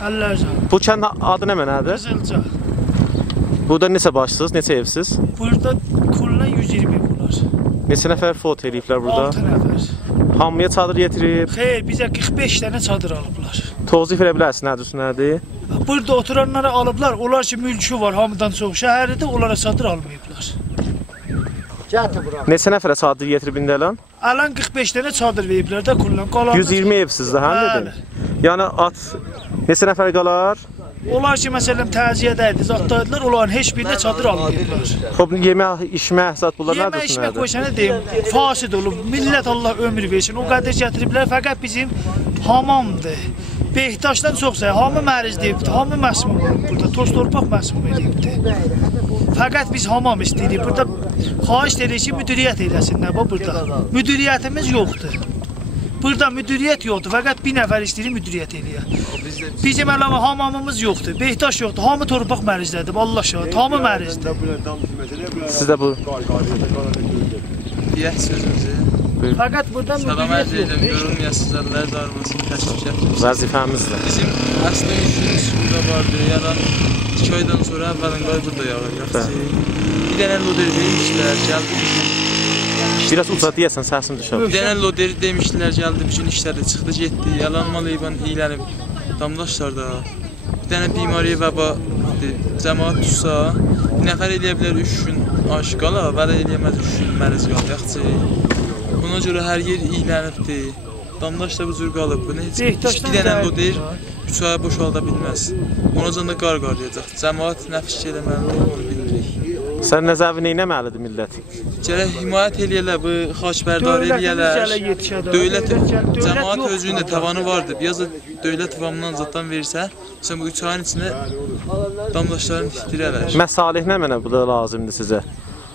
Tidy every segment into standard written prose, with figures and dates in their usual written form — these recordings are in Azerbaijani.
Əllərcan. Bu kənd adı nə mənədir? Qızılca. Burada neçə başsınız, neçə evsiz? Burada kulla 120 ev olar. Neçə nəfər fot eləyiblər burada? 6 nəfər. Hamıya çadır getirib? Xeyr, bizə 45 dənə çadır alıblar. Tozif elə bilərsin, nədir, nədir? Burada oturanlara alıblar, onlar ki mülkü var hamıdan çox. Şəhərdə onlara çadır almayıblar. Neçə nəfərə çadır getirib indələn? Alan 45 dənə çadır veriblər də kullan. 120 evsizdə, həm dedin? Yəni at neçə nəfər qalar? Onlar ki məsələn təziyyədəydi, zatdaydılar, onların heç birinə çadır almayıblar. Xob, yemək, içmək, zat bunlar nədir? Yemək, içmək qoysanə deyim, fasid olub, millət Allah ömür versin, o qədər gətiriblər, fəqət bizim hamamdır. Behtaşdan çox sayı, hamı məriz deyibdir, hamı məsmum olub burada, toz torpaq məsmum edibdir. Fəqət biz hamam istəyirik, burada xahiş edirik ki, müdiriyyət eləsinlər, burada. Müdiriyyətimiz yoxdur. Burada müdiriyyət yoxdur, fəqət bir nəfər istəyirik müdiriyyət eləyək. Bizim əlama hamamımız yoxdur, Behtaş yoxdur, hamı torpaq mərizlədir, Allah şahid, hamı mərizdir. Sizdə bu... Deyək sözümüzü. Fəqət burada müdiriyyət yoxdur. Yorulmayasınız, əllər darmasını təşkil etmişsiniz. Vəzifəmizdir. Bizim əslində üçümüz burada vardı, ya da 2 aydan sonra əvvəlin qay burada yağacaq. Bir dənə loder vermişlər, gəldi. Biraz uca deyəsən, səsin düşər. Bir dənə loder demişdilər, gəldi, bütün işlərdə çıxdı, getdi. Yalanmal heyvan iyilənib, damdaşlar da. Bir dənə bimariyə vəba cəmaat tutsa, bir nəfər eləyə bilər 3 gün aş qala, vələ eləyəməz 3 gün məriz qalacaqçı. Ona görə hər yer iyilənibdir. Damdaş da bu cür qalıb. Bir dənə loder 3 aya boşalda bilməz. Ona can da qar-qarlayacaq. Cəmaat nəfis eləməlidir, onu bilirik. Sən nəzəvi neynəməlidir millət? Gərək himayət eləyələr, bu xaçbərdar eləyələr. Dövlət, cəmaat özünün də tavanı vardır. Biraz da dövlət tivamından zaddan verirsə, sən bu 3 ayın içində damdaşlarını tikdirələr. Məsalih nə mənə bu da lazımdır sizə?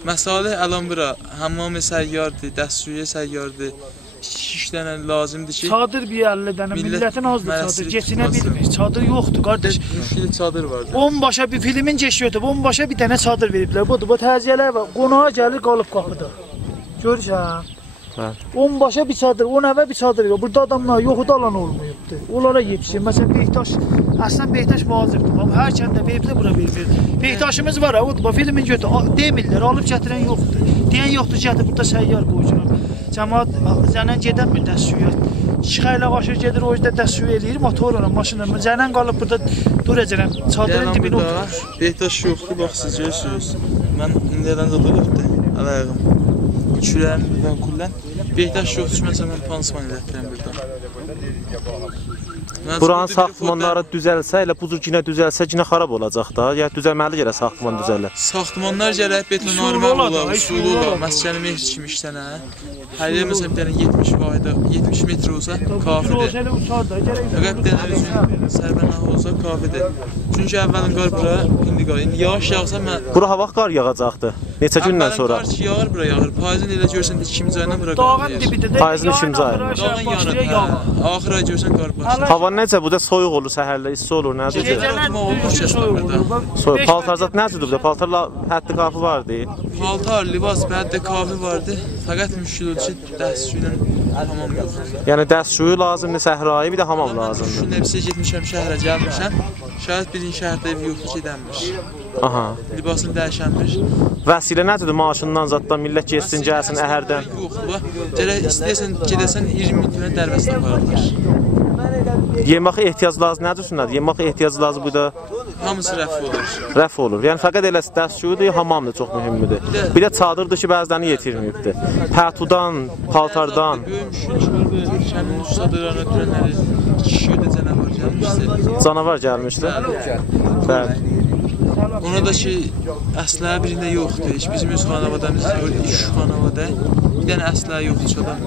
Məsalih əlan bura, həmmam-ı səyyardır, dəstsuyə səyyardır. 2 dənə lazımdır ki... Çadır bir 50 dənə, millətin azdır çadır, geçinə bilmir. Çadır yoxdur, qardaş. 3 çadır vardır. 10 başa bir filmin geçiyordu, 10 başa bir dənə çadır veriblər. Bu təziyyələr var, qonağa gəlir, qalıb qapıda. Görürsən? 10 başa bir çadır, 10 əvə bir çadır verir. Burada adamlar yoxuda alan olmayıbdır. Onlara yetişir. Məsələn, Behtaş, əslən Behtaş vazifdir. Hər kəndə veriblər, bura verilir. Behtaşımız var, o filmin götür, demirlər, alıb gətirən yoxdur. Deyən yoxdur, gətir, burada səyyar qoyucular. Cəmaat zənən gedənmir dəstsuya. Çıxayla başır gedir, o yüzdə dəstsuya eləyir, motorla, maşınla. Zənən qalıb burada duracaq, çadırın dibini oturur. Behtaş yoxdur, bax siz görürsünüz. Mən indidən də yoxdur, əl-ayağım. Kürəyim buradan kullən. Behtaş yoxdur, mən pansman elətdirəm buradan. Buranın saxtımanları düzəlsə, elə bu cür günə düzəlsə, günə xarab olacaq da. Yəni düzəlməli gərək saxtıman düzələr. Saxtımanlar gərək betonarmə olar, usulu olar. Məsələn, mehri kimi işlənə. Hər yer məsələn bir dənə 70 metr olsa kafidir. Fəqət bir dənə özün sərbənah olsa kafidir. Çünki əvvəlin qar bura, indi qar. İndi yağış yağsa mən... Bura hava qar yağacaqdır. Neçə gündən sonra? Əvvəlin qar ki, yağır bura yağır. Payızın elə görsən 2-ci ayından bura qar yağır. Payızın 2-ci ayı. Dağın yanı, axır ay görsən qar başlayır. Hava necə? Burada soyuq olur, səhərlə isti olur, nədir? Gecələr olur kəslər burada. Soyuq. Paltarzat nədir burada? Paltarla həddi qafı vardı. Paltar, libas, həddi qafı vardı. Fəqət müşkül olur ki, dəst suyu ilə hamam yoxdur. Yəni dəst suyu lazımdır, səhrayı, bir də hamam lazımdır. Şunun hepsiyə getmişəm, şəhərə gəlmişəm. Şəhət bilin şəhərdə ev yoxdur ki, dənmiş. Aha. Libasını dəyişənmiş. Vəsilə nədir? Maaşından zaddan millət geçsin, gəlsin, əhərdən. Yoxdur. Gərək istəyəsən, gedəsən 20 min tünə dərbəsinə qoyarlar. Yemək ehtiyac lazım nədir üstündədir? Yemək ehtiyac lazım burada? Hamısı rəf olur. Rəf olur. Yəni fəqət elə dəst suyudur, hamamdır, çox mühümdür. Bir də çadırdır ki, bəzilərini yetirməyibdir. Pətudan, paltardan. Kəmin üst çadırlarına ötürənləri 2 şöydə canavar gəlmişdir. Canavar gəlmişdir? Bəli. Ona da ki, əslə birində yoxdur. Bizim öz xanavadamız, 3 xanavada. Bir dənə əslə yoxdur, adam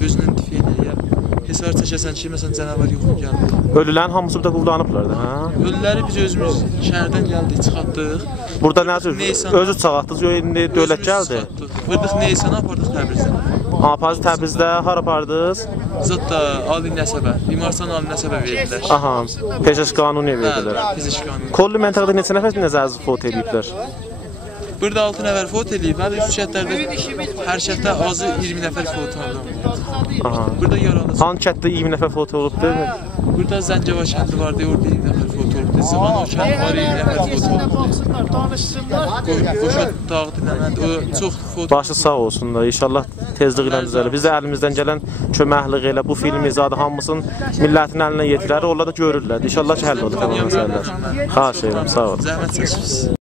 özündən tifə eləyər. Hesar çəkəsən ki, məsələn, canavar yoxdur gəldi. Ölülərin hamısı burada qullanıblar da, hə? Ölüləri biz özümüz şəhərdən gəldik, çıxartdıq. Burada nədir? Özü çağatdınız, indi dövlət gəldi? Vırdıq Neysan'a, apardıq Təbrizdən. Apardıq Təbrizdə, hara apardınız? Zətdə Ali Nəsəbə, Bimarsan Ali Nəsəbə verdilər. Aha, peşəş qanuni verdilər. Bəli, peşəş qanuni. Kollu məntəqədə neçə nəfər nəzərsiz fot ediblər? Burada 6 nəfər fot edib, bəli, üst şəhətlərdə hər şəhətdə azı 20 nəfər fot alıb. Aha. Burada yaralı. Hanı kətdə 20 nəfər fot olubdur? Burada Zəncəva kəndi vardı, orada 20 nəfər Zıvan o kənd var idi, nəfər Əslində foto. baxsınlar, danışsınlar. Qoşa dağıt eləmədi. O çox foto. Başı sağ olsun da. İnşallah tezliklə düzəlir. Biz də əlimizdən gələn köməklik elə bu filmi zadı hamısının millətin əlinə yetirər. Onlar da görürlər. İnşallah ki, həll olur bu məsələlər. Xahiş edirəm, sağ olun. Zəhmət çəkirsiniz.